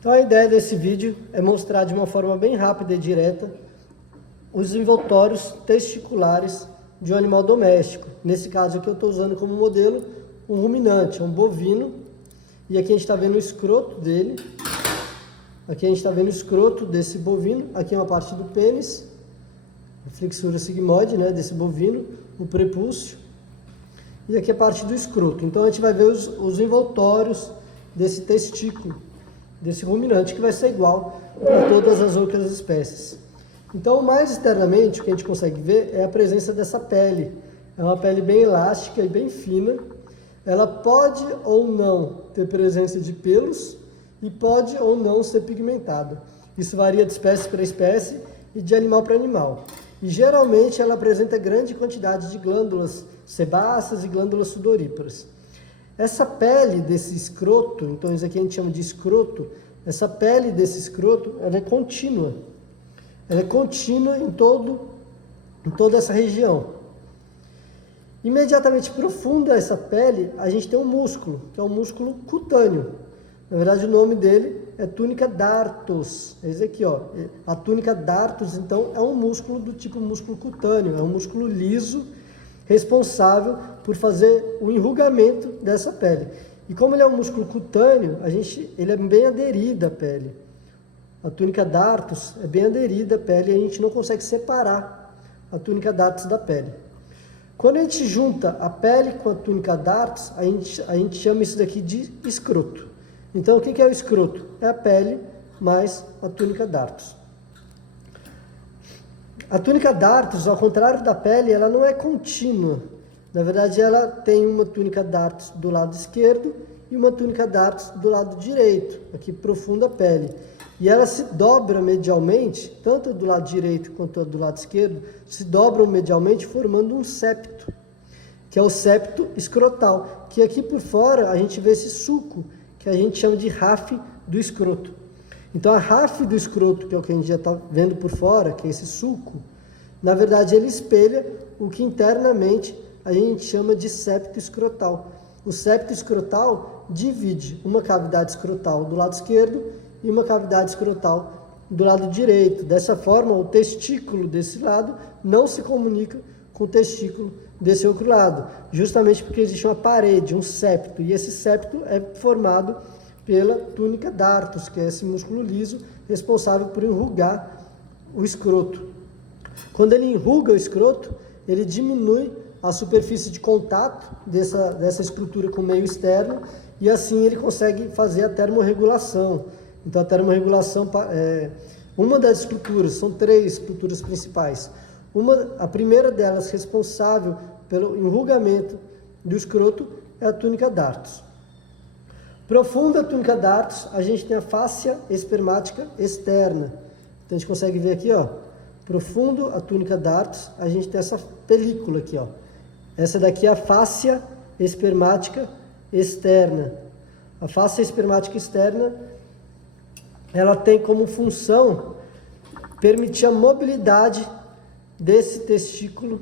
Então a ideia desse vídeo é mostrar de uma forma bem rápida e direta os envoltórios testiculares de um animal doméstico. Nesse caso aqui eu estou usando como modelo um ruminante, um bovino. E aqui a gente está vendo o escroto dele. Aqui a gente está vendo o escroto desse bovino. Aqui é uma parte do pênis, a flexura sigmoide, né, desse bovino, o prepúcio. E aqui é a parte do escroto. Então a gente vai ver os envoltórios desse testículo, desse ruminante, que vai ser igual para todas as outras espécies. Então, mais externamente, o que a gente consegue ver é a presença dessa pele. É uma pele bem elástica e bem fina. Ela pode ou não ter presença de pelos e pode ou não ser pigmentada. Isso varia de espécie para espécie e de animal para animal. E geralmente ela apresenta grande quantidade de glândulas sebáceas e glândulas sudoríparas. Essa pele desse escroto, então isso aqui a gente chama de escroto, essa pele desse escroto, ela é contínua. Ela é contínua em toda essa região. Imediatamente profunda essa pele, a gente tem um músculo, que é um músculo cutâneo. Na verdade, o nome dele é túnica dartos. É esse aqui, ó. A túnica dartos, então, é um músculo do tipo músculo cutâneo. É um músculo liso, responsável por fazer o enrugamento dessa pele. E como ele é um músculo cutâneo, ele é bem aderido à pele. A túnica dartos é bem aderida à pele e a gente não consegue separar a túnica dartos da pele. Quando a gente junta a pele com a túnica dartos, a gente chama isso daqui de escroto. Então, o que é o escroto? É a pele mais a túnica dartos. A túnica dartos, ao contrário da pele, ela não é contínua. Na verdade, ela tem uma túnica dartos do lado esquerdo e uma túnica dartos do lado direito, aqui profunda a pele. E ela se dobra medialmente, tanto do lado direito quanto do lado esquerdo, se dobram medialmente formando um septo, que é o septo escrotal, que aqui por fora a gente vê esse suco, que a gente chama de rafe do escroto. Então a rafe do escroto, que é o que a gente já está vendo por fora, que é esse suco, na verdade ele espelha o que internamente a gente chama de septo escrotal. O septo escrotal divide uma cavidade escrotal do lado esquerdo e uma cavidade escrotal do lado direito. Dessa forma, o testículo desse lado não se comunica com o testículo desse outro lado, justamente porque existe uma parede, um septo, e esse septo é formado pela túnica dartos, que é esse músculo liso responsável por enrugar o escroto. Quando ele enruga o escroto, ele diminui a superfície de contato dessa estrutura com o meio externo, e assim ele consegue fazer a termorregulação. Então a termorregulação é uma das estruturas, são três estruturas principais. A primeira delas responsável pelo enrugamento do escroto é a túnica dartos. Profunda a túnica dartos, a gente tem a fáscia espermática externa. Então a gente consegue ver aqui, ó, profundo a túnica dartos, a gente tem essa película aqui, ó. Essa daqui é a fáscia espermática externa. A fáscia espermática externa, ela tem como função permitir a mobilidade desse testículo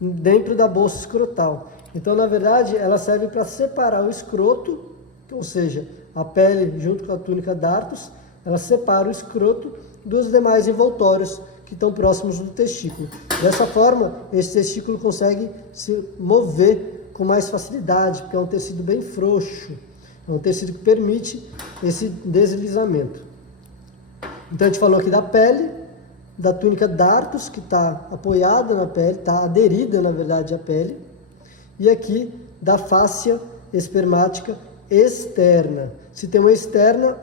dentro da bolsa escrotal. Então, na verdade, ela serve para separar o escroto, ou seja, a pele junto com a túnica dartos, ela separa o escroto dos demais envoltórios que estão próximos do testículo. Dessa forma, esse testículo consegue se mover com mais facilidade, porque é um tecido bem frouxo, é um tecido que permite esse deslizamento. Então a gente falou aqui da pele, da túnica dartos, que está apoiada na pele, está aderida na verdade à pele, e aqui da fáscia espermática externa. Se tem uma externa,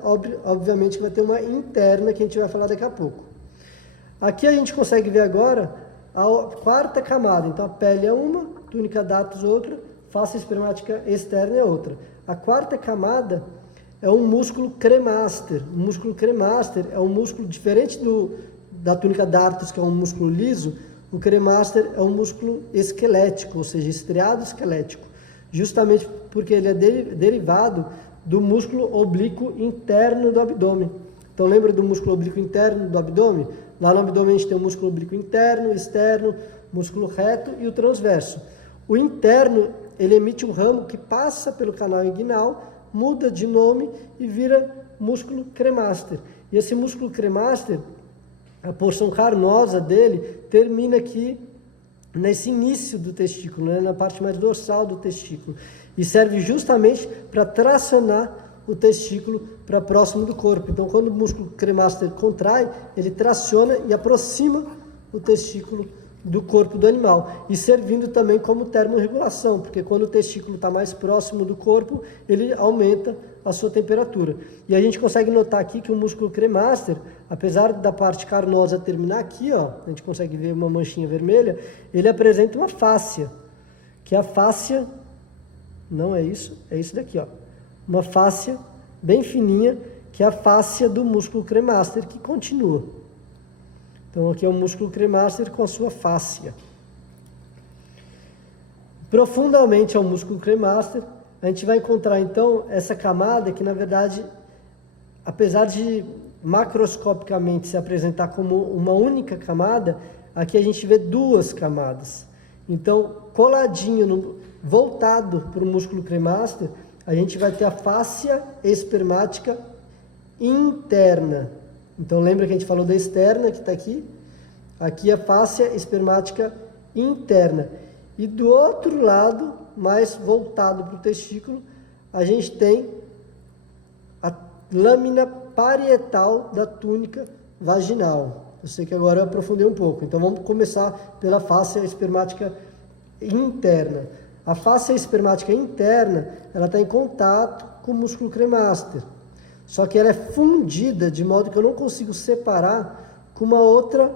obviamente vai ter uma interna, que a gente vai falar daqui a pouco. Aqui a gente consegue ver agora a quarta camada. Então a pele é uma, túnica dartos outra, fáscia espermática externa é outra. A quarta camada é um músculo cremaster. O músculo cremaster é um músculo diferente da túnica dartos, que é um músculo liso. O cremaster é um músculo esquelético, ou seja, estriado esquelético, justamente porque ele é derivado do músculo oblíquo interno do abdômen. Então lembra do músculo oblíquo interno do abdômen? Lá no abdômen a gente tem o músculo oblíquo interno, externo, músculo reto e o transverso. O interno, ele emite um ramo que passa pelo canal inguinal, muda de nome e vira músculo cremaster. E esse músculo cremaster, a porção carnosa dele, termina aqui nesse início do testículo, né, na parte mais dorsal do testículo. E serve justamente para tracionar o testículo para próximo do corpo. Então, quando o músculo cremaster contrai, ele traciona e aproxima o testículo do corpo do animal. E servindo também como termorregulação, porque quando o testículo está mais próximo do corpo, ele aumenta a sua temperatura. E a gente consegue notar aqui que o músculo cremaster, apesar da parte carnosa terminar aqui, ó, a gente consegue ver uma manchinha vermelha, ele apresenta uma fáscia, que é a fáscia, não é isso, é isso daqui, ó. Uma fáscia bem fininha, que é a fáscia do músculo cremaster, que continua. Então aqui é o músculo cremaster com a sua fáscia. Profundamente ao músculo cremaster, a gente vai encontrar então essa camada que, na verdade, apesar de macroscopicamente se apresentar como uma única camada, aqui a gente vê duas camadas. Então, coladinho, voltado para o músculo cremaster, a gente vai ter a fáscia espermática interna. Então, lembra que a gente falou da externa, que está aqui? Aqui a fáscia espermática interna. E do outro lado, mais voltado para o testículo, a gente tem a lâmina parietal da túnica vaginal. Eu sei que agora eu aprofundei um pouco, então vamos começar pela fáscia espermática interna. A fáscia espermática interna, ela está em contato com o músculo cremaster. Só que ela é fundida de modo que eu não consigo separar com uma outra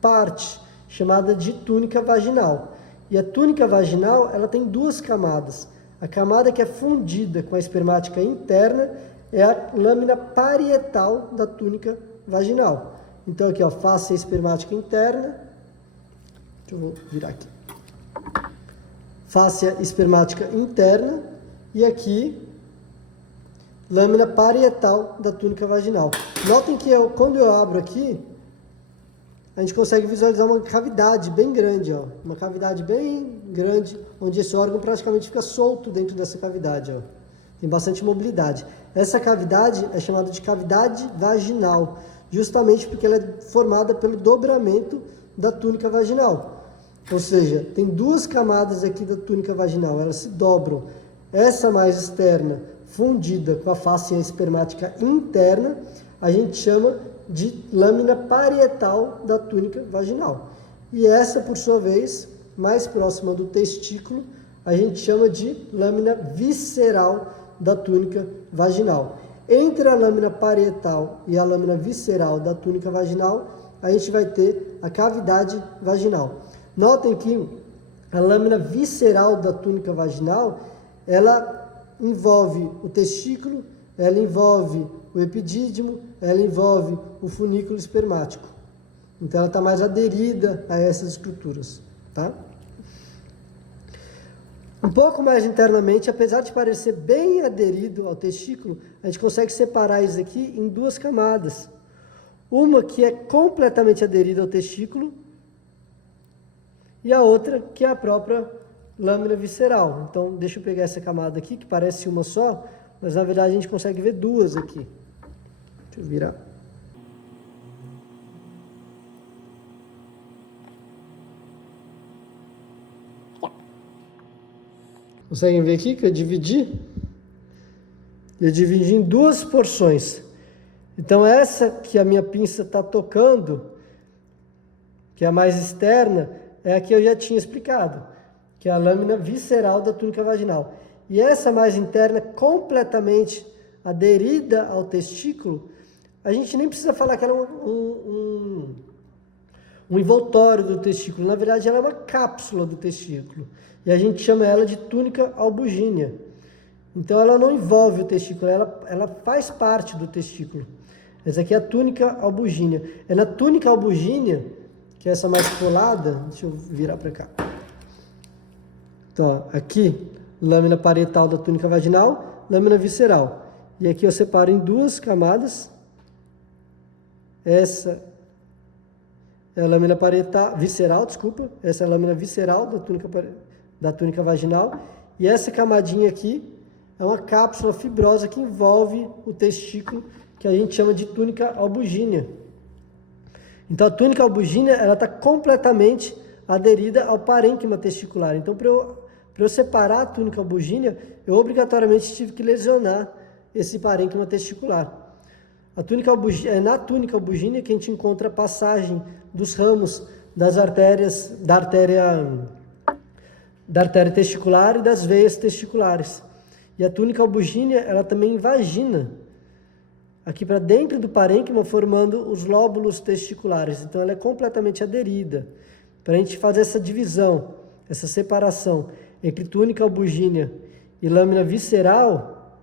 parte, chamada de túnica vaginal. E a túnica vaginal, ela tem duas camadas. A camada que é fundida com a espermática interna é a lâmina parietal da túnica vaginal. Então aqui, ó, fáscia espermática interna. Deixa eu virar aqui. Fáscia espermática interna e aqui lâmina parietal da túnica vaginal. Notem que quando eu abro aqui, a gente consegue visualizar uma cavidade bem grande, ó. Uma cavidade bem grande, onde esse órgão praticamente fica solto dentro dessa cavidade, ó. Tem bastante mobilidade. Essa cavidade é chamada de cavidade vaginal, justamente porque ela é formada pelo dobramento da túnica vaginal. Ou seja, tem duas camadas aqui da túnica vaginal, elas se dobram. Essa mais externa, fundida com a fáscia espermática interna, a gente chama de lâmina parietal da túnica vaginal. E essa, por sua vez, mais próxima do testículo, a gente chama de lâmina visceral da túnica vaginal. Entre a lâmina parietal e a lâmina visceral da túnica vaginal, a gente vai ter a cavidade vaginal. Notem que a lâmina visceral da túnica vaginal, ela envolve o testículo, ela envolve o epidídimo, ela envolve o funículo espermático. Então ela está mais aderida a essas estruturas, tá? Um pouco mais internamente, apesar de parecer bem aderido ao testículo, a gente consegue separar isso aqui em duas camadas. Uma que é completamente aderida ao testículo e a outra que é a própria lâmina visceral. Então, deixa eu pegar essa camada aqui, que parece uma só, mas na verdade a gente consegue ver duas aqui. Deixa eu virar. Conseguem ver aqui que eu dividi? Eu dividi em duas porções. Então, essa que a minha pinça está tocando, que é a mais externa, é a que eu já tinha explicado, que é a lâmina visceral da túnica vaginal. E essa mais interna, completamente aderida ao testículo, a gente nem precisa falar que ela é um envoltório do testículo. Na verdade, ela é uma cápsula do testículo. E a gente chama ela de túnica albugínea. Então, ela não envolve o testículo, ela faz parte do testículo. Essa aqui é a túnica albugínea. É na túnica albugínea, que é essa mais colada, deixa eu virar para cá. Então, ó, aqui, lâmina parietal da túnica vaginal, lâmina visceral. E aqui eu separo em duas camadas. Essa é a lâmina parietal, visceral, desculpa. Essa é a lâmina visceral da túnica vaginal. E essa camadinha aqui, é uma cápsula fibrosa que envolve o testículo, que a gente chama de túnica albugínea. Então, a túnica albugínea, ela está completamente aderida ao parênquima testicular. Então, para eu separar a túnica albugínea, eu obrigatoriamente tive que lesionar esse parênquima testicular. É na túnica albugínea que a gente encontra a passagem dos ramos das artérias, da artéria testicular e das veias testiculares. E a túnica albugínea, ela também invagina aqui para dentro do parênquima, formando os lóbulos testiculares. Então, ela é completamente aderida. Para a gente fazer essa divisão, essa separação entre túnica albugínea e lâmina visceral,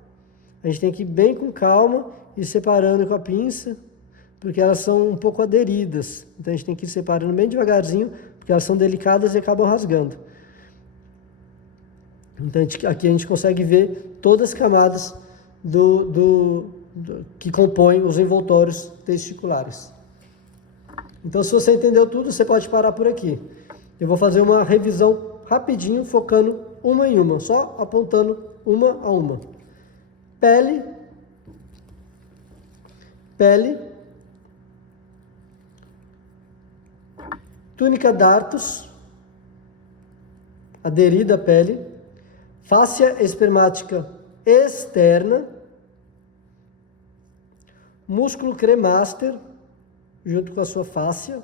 a gente tem que ir bem com calma e separando com a pinça, porque elas são um pouco aderidas. Então, a gente tem que ir separando bem devagarzinho, porque elas são delicadas e acabam rasgando. Então, aqui a gente consegue ver todas as camadas que compõem os envoltórios testiculares. Então, se você entendeu tudo, você pode parar por aqui. Eu vou fazer uma revisão rapidinho, focando uma em uma, só apontando uma a uma. Pele, túnica dartos, aderida à pele, fáscia espermática externa, músculo cremaster, junto com a sua fáscia.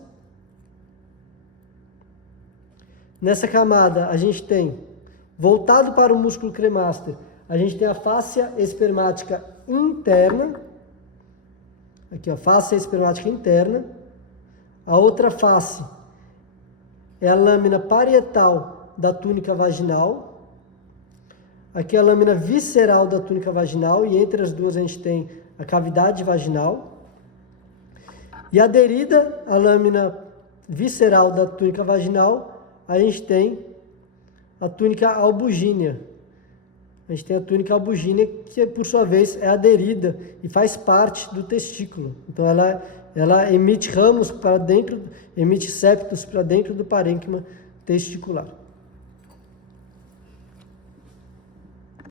Nessa camada, a gente tem, voltado para o músculo cremaster, a gente tem a fáscia espermática interna. Aqui, ó, fáscia espermática interna. A outra face é a lâmina parietal da túnica vaginal. Aqui é a lâmina visceral da túnica vaginal, e entre as duas a gente tem a cavidade vaginal. E aderida à lâmina visceral da túnica vaginal, a gente tem a túnica albugínea. A gente tem a túnica albugínea, que por sua vez é aderida e faz parte do testículo. Então ela emite ramos para dentro, emite septos para dentro do parênquima testicular.